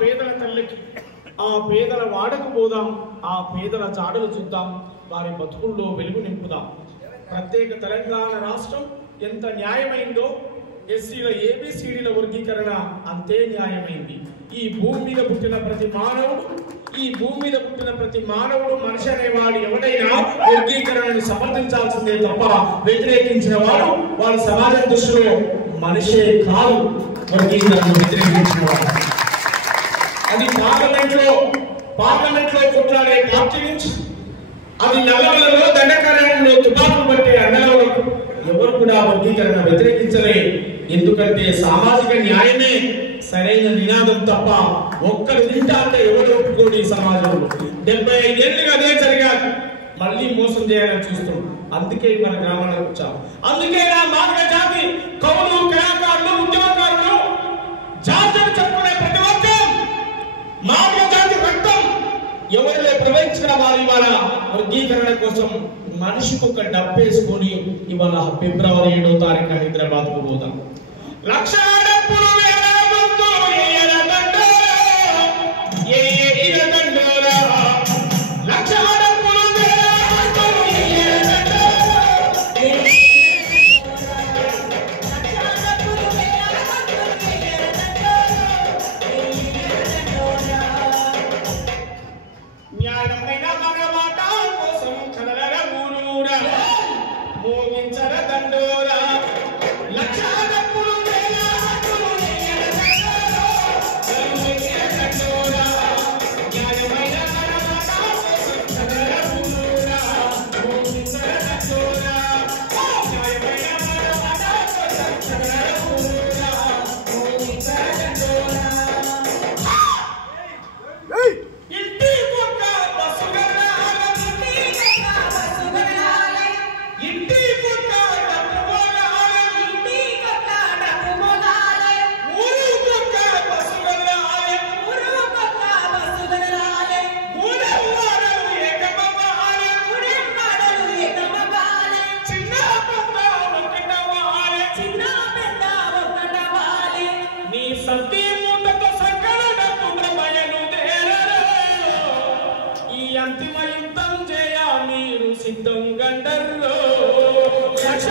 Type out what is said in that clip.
పేదల తల్లికి, ఆ పేదల వాడకు పోదాం, ఆ పేదల చాడలు చూద్దాం, వారి బతుకుల్లో వెలుగు నింపుదాం. ప్రత్యేక తెలంగాణ రాష్ట్రం ఎంత న్యాయమైందో ఎస్సీల ఏబిసిడీల వర్గీకరణ అంతే న్యాయమైంది. ఈ భూమి మీద పుట్టిన ప్రతి మానవుడు మనిషి అనేవాడు ఎవడైనా వర్గీకరణను సమర్థించాల్సిందే తప్ప వ్యతిరేకించిన వాడు సమాజం దృష్టిలో మనిషే కాదు. వర్గీకరణను వ్యతిరేకించిన వాడు అది పార్లమెంట్ లో కొట్లాడే పార్టీ నుంచి, అది నల్లవలలో దండకారణంలో తుపాకులు పట్టే అన్నలలో ఎవరు కూడా వర్గీకరణ వ్యతిరేకించలే. ఎందుకంటే సామాజిక న్యాయమే సరైన నినాదం తప్ప ఒక్కరు తింటా అంటే ఎవరు ఒప్పుకోడు. ఈ సమాజంలో 75 ఏళ్ళుగా అదే జరిగారు. మళ్ళీ మోసం చేయాలని చూస్తాం. అందుకే మన గ్రామాలకు వచ్చాం. అందుకే నా మానవ జాతి కవులు, కళాకారులు, ఉద్యమకారులు, జాతిని చెప్పుకునే ప్రతి వర్గం మానవ జాతి రక్తం ఎవరిలో ప్రవహించిన వారు ఇవాళ వర్గీకరణ కోసం మనిషికి ఒక డబ్బేసుకొని ఇవాళ ఫిబ్రవరి 7వ తారీఖు హైదరాబాద్ కు పోదాం. లక్ష డబ్బులు అంతిమ యుద్ధం చేయ మీరు సిద్ధం గండర్రో. లక్ష